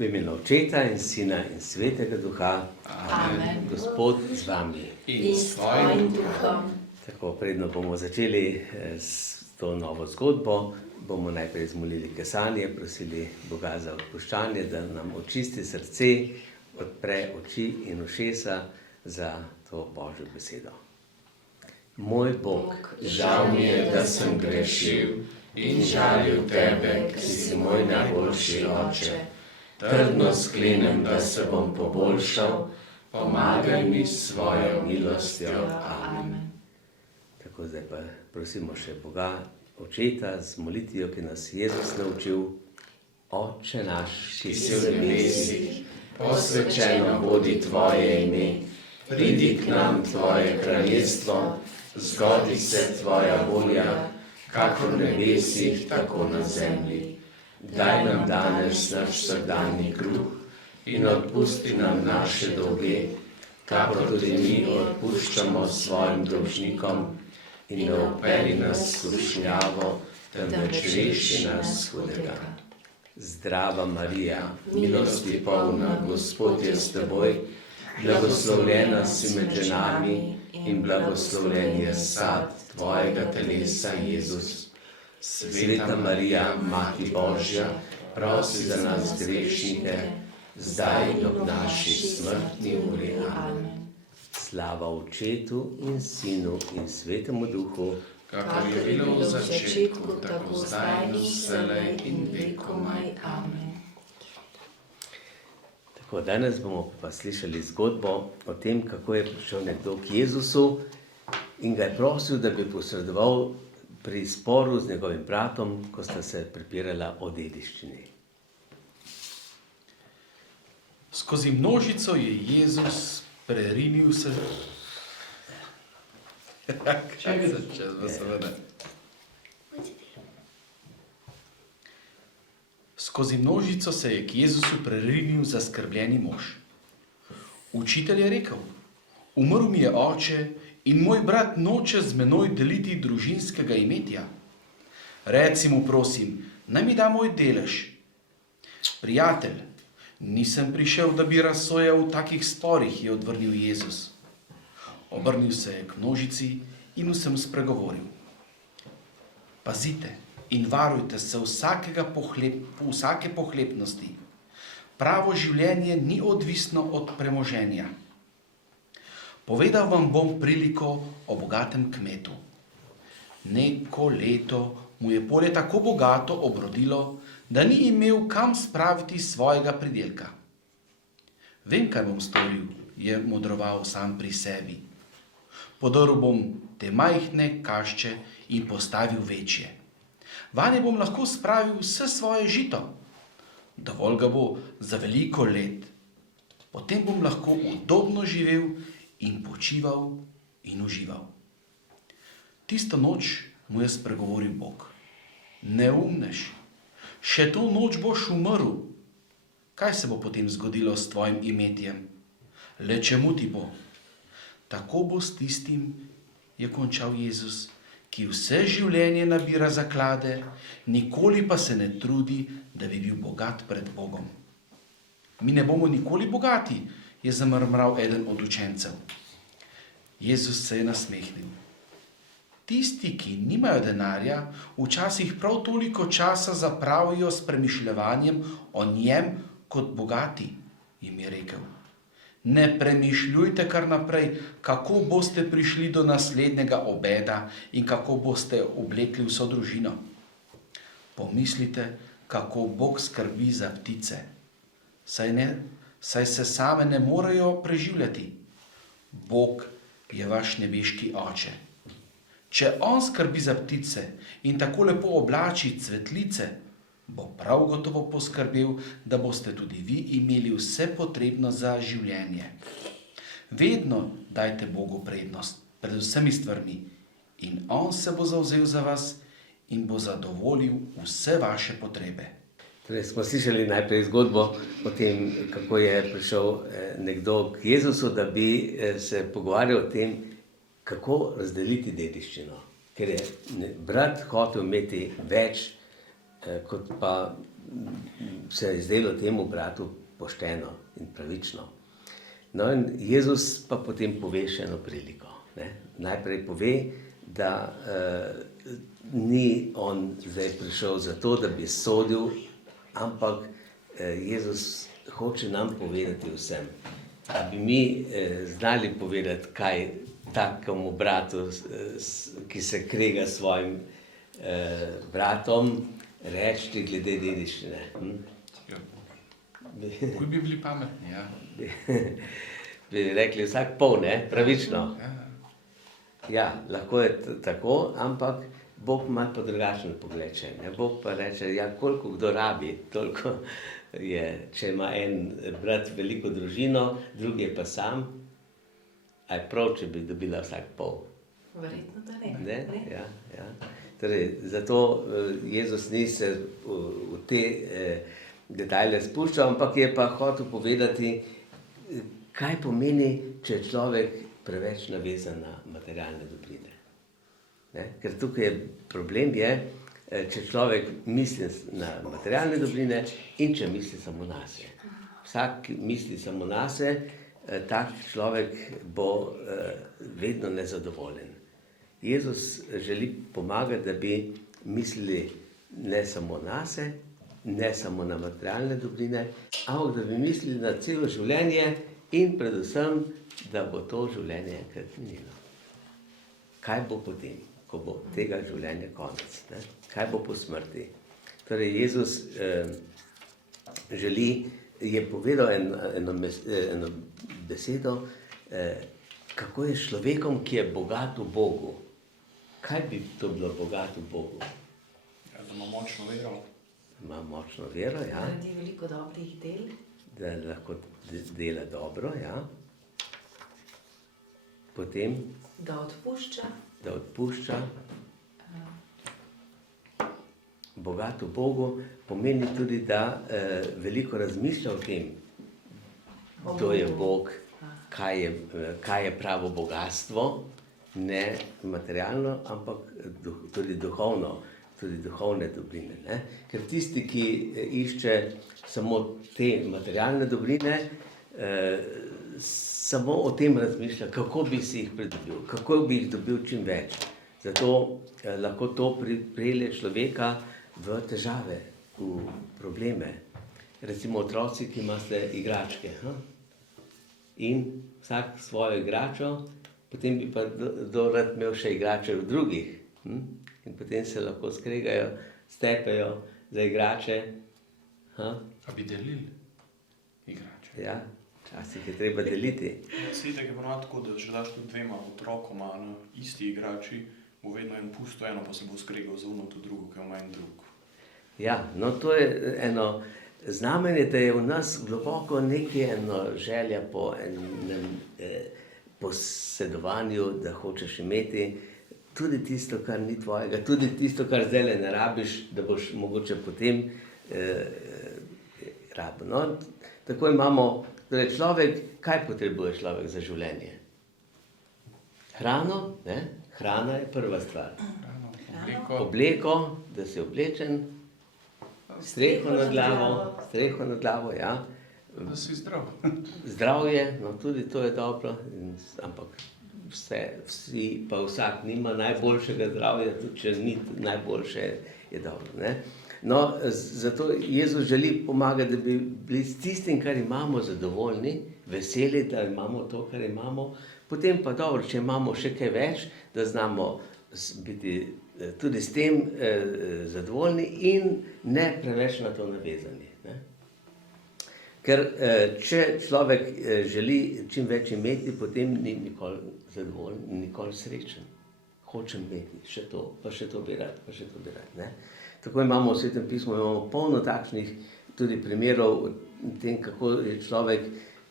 V imenu Očeta in Sina in Svetega Duha. Amen. Gospod z vami. In s tvojim duhom. Tako, predno bomo začeli s to novo zgodbo, bomo najprej zmolili kesanje, prosili Boga za odpuščanje, da nam očisti srce, odpre oči in ušesa za to Božjo besedo. Moj Bog, Žal mi je, da sem grešil in žalil tebe, ki si moj najboljši oče. Trdno sklenem, da se bom poboljšal, pomagaj mi s svojo milostjo. Amen. Tako, zdaj pa prosimo še Boga, Očeta, z molitvijo, ki nas je Jezus naučil. Oče naš, ki si v nebesih, Posvečeno bodi tvoje ime, pridi k nam tvoje kraljestvo, zgodi se tvoja volja, kakor v nebesih, tako na zemlji. Daj nam danes naš vsakdanji kruh in odpusti nam naše dolge, kakor tudi mi odpuščamo svojim dolžnikom, in ne vpelji nas v skušnjavo, temveč reši nas hudega. Zdrava Marija, Milosti polna, Gospod je s teboj, blagoslovljena si med ženami in blagoslovljen je sad tvojega telesa, Jezus. Sveta Marija, Mati Božja, prosi za nas grešnike, zdaj in ob naši smrtni uri. Amen. Slava Očetu in Sinu in Svetemu Duhu, Kakor je bilo v začetku, tako zdaj in vselej in vekomaj. Amen. Tako, danes bomo pa slišali zgodbo o tem, kako je prišel nekdo k Jezusu in ga je prosil, da bi posredoval pri sporu z njegovim bratom, ko sta se prepirala o dediščini. Skozi množico je Jezus prerinil se. Skozi množico se je k Jezusu prerinil zaskrbljeni mož. Učitelj je rekel: umrl mi je oče in moj brat noče z menoj deliti družinskega imetja. Reci mu, prosim, naj mi da moj delež. Prijatelj, nisem prišel, da bi razsojal v takih sporih, je odvrnil Jezus. Obrnil se je k množici in vsem spregovoril: pazite in varujte se vsake pohlepnosti. Pravo življenje ni odvisno od premoženja. Povedal vam bom priliko o bogatem kmetu. Neko leto mu je polje tako bogato obrodilo, da ni imel kam spraviti svojega pridelka. Vem, kaj bom storil, je modroval sam pri sebi. Podrl bom te majhne kašče in postavil večje. Vanje bom lahko spravil vse svoje žito. Dovolj ga bo za veliko let. Potem bom lahko udobno živel in počival in užival. Tisto noč mu je spregovoril Bog: neumnež, še to noč boš umrl. Kaj se bo potem zgodilo s tvojim imetjem? Le čemu ti bo? Tako bo s tistim, je končal Jezus, ki vse življenje nabira zaklade, nikoli pa se ne trudi, da bi bil bogat pred Bogom. Mi ne bomo nikoli bogati, je zamrmral eden od učencev. Jezus se je nasmehnil. Tisti, ki nimajo denarja, včasih prav toliko časa zapravijo s premišljevanjem o njem kot bogati, jim je rekel. Ne premišljujte kar naprej, kako boste prišli do naslednjega obeda in kako boste oblekli vso družino. Pomislite, kako Bog skrbi za ptice, saj se same ne morejo preživljati. Bog je vaš nebeški oče. Če on skrbi za ptice in tako lepo oblači cvetlice, bo prav gotovo poskrbel, da boste tudi vi imeli vse potrebno za življenje. Vedno dajte Bogu prednost pred vsemi stvarmi in on se bo zavzel za vas in bo zadovoljil vse vaše potrebe. Torej, smo slišali najprej zgodbo o tem, kako je prišel nekdo k Jezusu, da bi se pogovarjal o tem, kako razdeliti dediščino. Ker je brat hotel imeti več, kot pa se je zdelo temu bratu pošteno in pravično. No in Jezus pa potem pove še eno priliko. Ne? Najprej pove, da ni on zdaj prišel zato, da bi sodil, ampak Jezus hoče nam povedati vsem. Da bi mi znali povedati, kaj takemu bratu, ki se krega s svojim bratom, reči glede dediščine. Kuj bi bili pametni, ja. Bi rekli vsak pol, ne? Pravično. Ja, lahko je tako, ampak Bog ima pa drugačen pogled. Bog pa reče, ja, koliko kdo rabi, toliko je. Če ima en brat veliko družino, drugi je pa sam, a je prav, če bi dobila vsak pol. Verjetno da ne. Ne? Ja, ja. Torej, zato Jezus ni se v te detajle spuščal, ampak je pa hotel povedati, kaj pomeni, če je človek preveč navezan na materialne dobrine. Ne? Ker tukaj problem je, če človek misli na materialne dobrine in če misli samo nase. Vsak misli samo nase, tak človek bo vedno nezadovoljen. Jezus želi pomagati, da bi mislili ne samo nase, ne samo na materialne dobrine, ampak da bi mislili na celo življenje in predvsem, da bo to življenje enkrat minilo. Kaj bo potem, ko bo tega življenja konec? Ne? Kaj bo po smrti? Torej, Jezus je povedal eno besedo, kako je s človekom, ki je bogat v Bogu. Kaj bi to bilo bogat v Bogu? Ja, da ima močno vero. Ima močno vero, ja. Naredi veliko dobrih del. Da lahko dela dobro, ja. Potem, Da odpušča. Bogat v Bogu pomeni tudi, da veliko razmišlja o tem, kdo je Bog, kaj je pravo bogatstvo, ne materialno, ampak tudi duhovno, tudi duhovne dobrine. Ne? Ker tisti, ki išče samo te materialne dobrine, samo o tem razmišlja, kako bi si jih pridobil, kako bi jih dobil čim več. Zato lahko to pripelje človeka v težave, v probleme. Recimo otroci, ki imate igračke. In vsak svojo igračo, potem bi pa rad imel še igrače v drugih. In potem se lahko skregajo, stepejo za igrače. A bi delili igrače? Ja, včasih je treba deliti. Svitek je ponovno tako, da če daš tudi dvema otrokoma na isti igrači, bo vedno en pusto, eno pa se bo skregal za uno to drugo, ki ima en drug. Ja, no to je eno znamenje, da je v nas globoko eno želja po enem posedovanju, da hočeš imeti tudi tisto, kar ni tvojega, tudi tisto, kar zdaj ne rabiš, da boš mogoče potem rabil. No, tako imamo, torej človek, kaj potrebuje človek za življenje? Hrano, ne? Hrana je prva stvar. Obleko, da si oblečen, streho nad glavo, ja. Da si zdrav. Zdravje, no tudi to je dobro, ampak vsi, pa vsak nima najboljšega zdravja, tudi če ni najboljše, je dobro. Ne? No, zato Jezus želi pomagati, da bi bili s tistim, kar imamo, zadovoljni, veseli, da imamo to, kar imamo, potem pa dobro, če imamo še kaj več, da znamo biti tudi s tem zadovoljni in ne preveč na to navezani. Ne? Ker če človek želi čim več imeti, potem ni nikoli zadovoljen, nikoli srečen. Hočem imeti še to, pa še to bi rad, pa še to bi rad. Ne? Tako imamo v Svetem pismu, imamo polno takšnih tudi primerov o tem, kako je človek,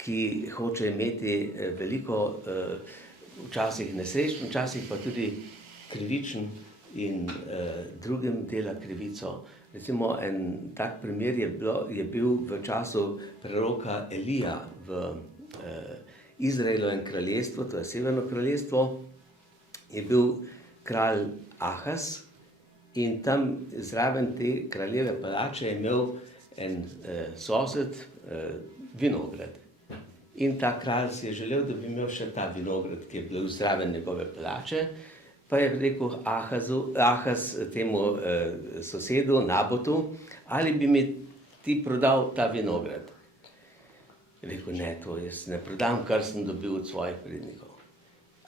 ki hoče imeti veliko, včasih nesrečen, včasih pa tudi krivičen in drugim dela krivico. Recimo en tak primer je bil v času preroka Elija v Izraelovem kraljestvu, to je Severno kraljestvo, je bil kralj Ahaz in tam zraven te kraljeve palače je imel en sosed vinograd. In ta kralj si je želel, da bi imel še ta vinograd, ki je bil zraven njegove palače, pa je rekel Ahaz temu sosedu, Nabotu, ali bi mi ti prodal ta vinograd. Je rekel, ne, to jaz ne prodam, kar sem dobil od svojih prednikov.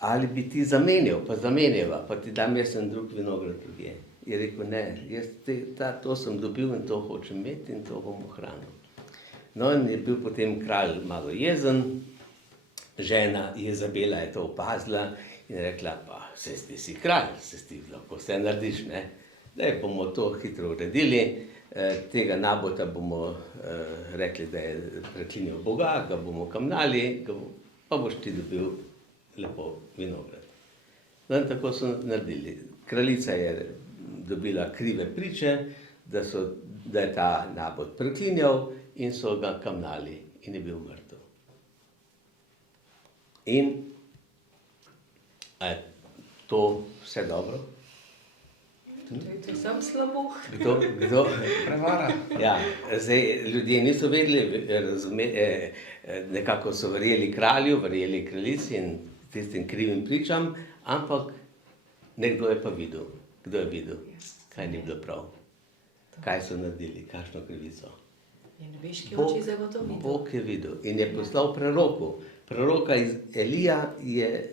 Ali bi ti zamenjal, pa zamenjava, pa ti dam jaz en drug vinograd drugje. Je rekel, ne, jaz to sem dobil in to hočem imeti in to bom ohranil. No, in je bil potem kralj malo jezen, žena Jezabela je to opazila in je rekla, pa saj ti si kralj, saj ti lahko vse narediš, ne. Daj bomo to hitro uredili, tega Nabota bomo rekli, da je preklinjal Boga, ga bomo kamnali, pa boš ti dobil lepo vinograd. No, in tako so naredili. Kraljica je dobila krive priče, da je ta Nabot preklinjal in so ga kamnali in je bil mrtev. In a je to vse dobro? To je samo slabo. Kdo? Prevara. Ja, zdaj ljudje niso vedeli, nekako so verjeli kralju, verjeli kraljici in tistim krivim pričam, ampak nekdo je pa videl. Kdo je videl? Kaj ni bilo prav? Kaj so naredili? Kakšno krivico? Je nebeški oči zagotovil. Bog je videl in je poslal preroku. Preroka iz Elija je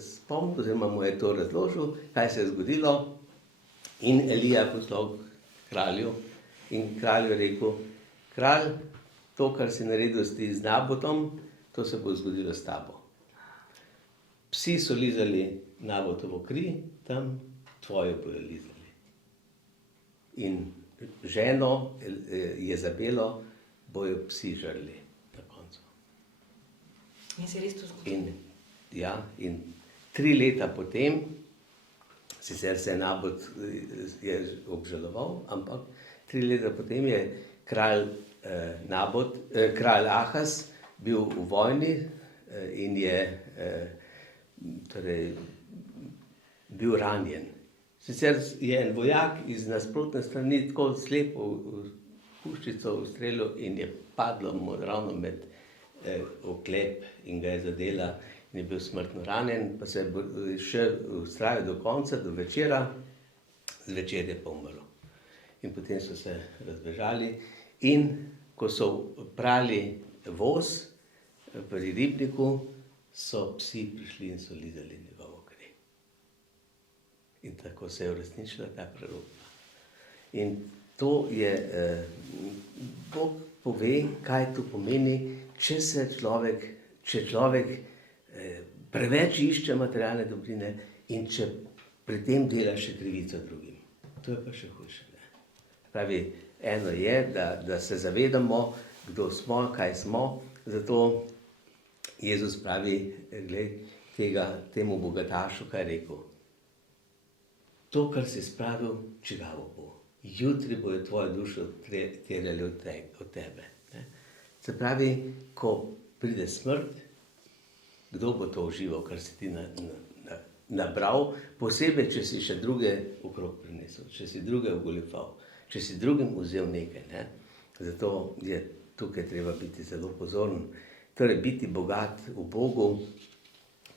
spomnil, oziroma mu je to razložil, kaj se je zgodilo. In Elija je poslal kralju in kralj je rekel, kralj, to, kar si naredil z Nabotom, to se bo zgodilo s tabo. Psi so lizali Nabotovo kri, tam tvojo bojo lizali. In ženo Jezabelo bojo psi žrli na koncu. In se res to zgodilo. In 3 leta potem, sicer se je Nabot obžaloval, ampak 3 leta potem je kralj Ahaz bil v vojni in je bil ranjen. Sicer je en vojak iz nasprotne strani tako slepo v puščico ustrelil in je padlo mu ravno med oklep in ga je zadela in je bil smrtno ranjen, pa se je še vztrajal do konca, do večera, zvečer je pa umrl. In potem so se razbežali in ko so prali voz pri ribniku, so psi prišli in so lizali njegovo kri. In tako se je uresničila ta prerokba. In to je, Bog pove, kaj to pomeni, če človek preveč išče materialne dobrine in če pri tem dela še krivico drugim. To je pa še hujše. Pravi, eno je, da se zavedamo, kdo smo, kaj smo, zato Jezus pravi, temu bogatašu, kaj je rekel. To, kar si spravil, čigavo bo. Jutri bojo tvojo dušo terjali od tebe. Se pravi, ko pride smrt, kdo bo to užival, kar si ti nabral, posebej, če si še druge okrog prinesel, če si druge ogoljufal, če si drugim vzel nekaj. Zato je tukaj treba biti zelo pozoren. Torej, biti bogat v Bogu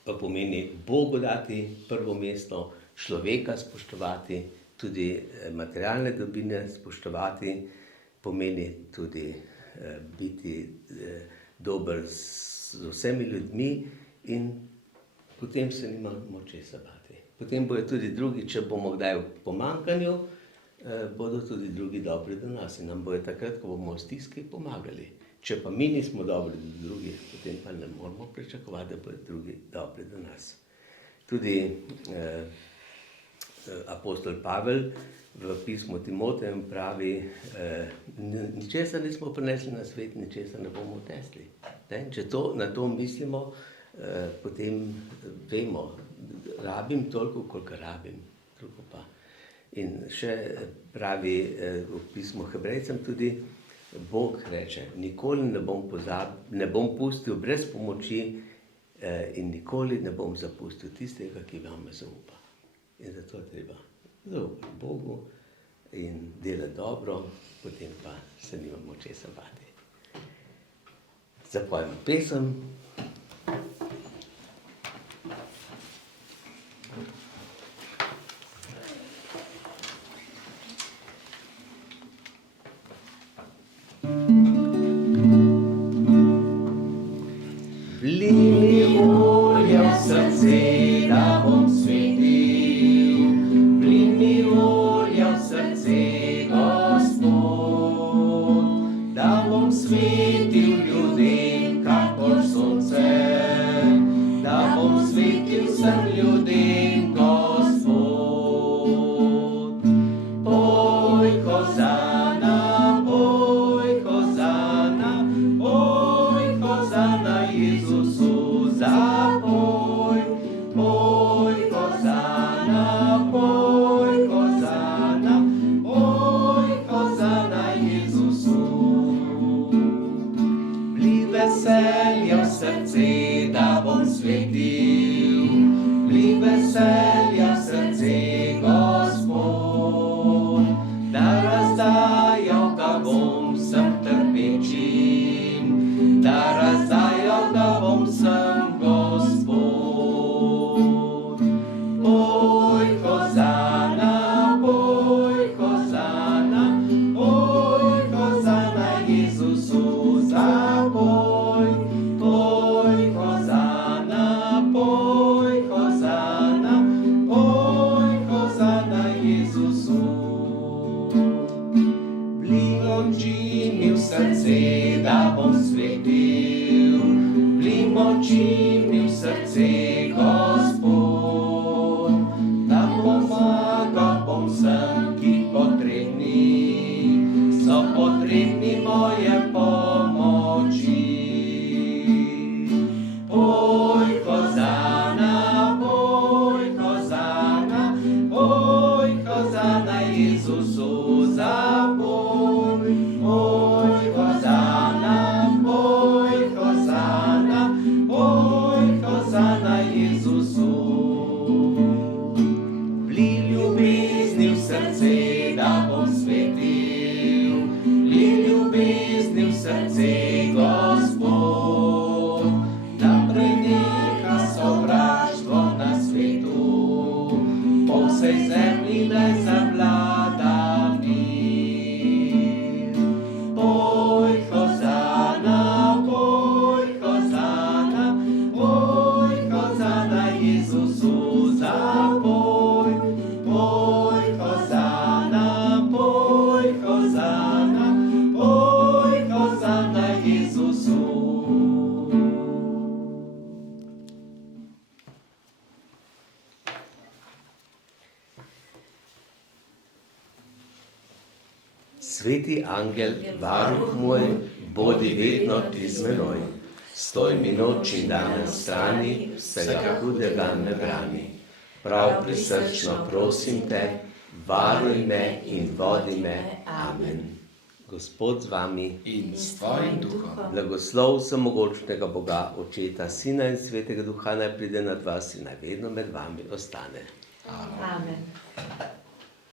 pa pomeni Bogu dati prvo mesto, človeka spoštovati, tudi materialne dobrine spoštovati, pomeni tudi biti dober z vsemi ljudmi in potem se nimamo česa bati. Potem bojo tudi drugi, če bomo kdaj v pomanjkanju, bodo tudi drugi dobri do nas in nam bojo takrat, ko bomo v stiski, pomagali. Če pa mi nismo dobri do drugih, potem pa ne moramo pričakovati, da bojo drugi dobri do nas. Tudi apostol Pavel v pismu Timotejem pravi, ničesar nismo prinesli na svet, ničesar ne bomo odnesli. Če na to mislimo, potem vemo, rabim toliko, koliko rabim, drugo pa. In še pravi v pismu Hebrejcem tudi, Bog reče, nikoli ne bom pustil brez pomoči in nikoli ne bom zapustil tistega, ki vam zaupa. In zato je treba zaupati Bogu, in delati dobro, potem pa se nimamo česa bati. Zapojmo pesem. Vlij mi olja v srce, da bom svetil. Vlij mi olja v srce, Gospod, da bom svetil ljudem, kakor sonce, da bom svetil vsem ljudem, Gospod. Poj, hozana, poj, hozana, poj, hozana Jezusu, zapoj. Poj, hozana, poj, hozana, poj, hozana Jezusu. Vlij veselja v srce, da bom svetil. Vlij veselja v srce, Gospod, da razdajal ga bom vsem trpečim, da razdajal ga bom vsem, Gospod. Poj, hozana, poj, hozana, poj, hozana Jezusu, zapoj. Poj, hozana, poj, hozana, poj, hozana Jezusu. Vlij oči mi v srce, da bom svetil. Vlij oči mi v srce, Gospod, da pomagal bom vsem, ki potrebni, so potrebni moje pomoči. Poj, hozana, poj, hozana, poj, hozana Jezusu, zapoj. Poj, hozana, poj, hozana, poj, hozana Jezusu. Vlij ljubezni v srce, da bom svetil. Vlij ljubezni v srce, Gospod, da preneha sovraštvo na svetu, po vsej zemlji naj zavlada mir. Poj, hozana, poj, hozana, poj, hozana Jezusu, zapoj. Poj, hozana, poj, hozana, poj, hozana Jezusu. Sveti angel, varuh moj, bodi vedno ti z menoj. Stoj mi noč in dan na strani, vsega hudega me brani. Prav prisrčno prosim te, varuj me in vodi me. Amen. Gospod z vami, In s tvojim duhom. blagoslov vsemogočnega Boga, Očeta, Sina in Svetega Duha naj pride nad vas in naj vedno med vami ostane. Amen.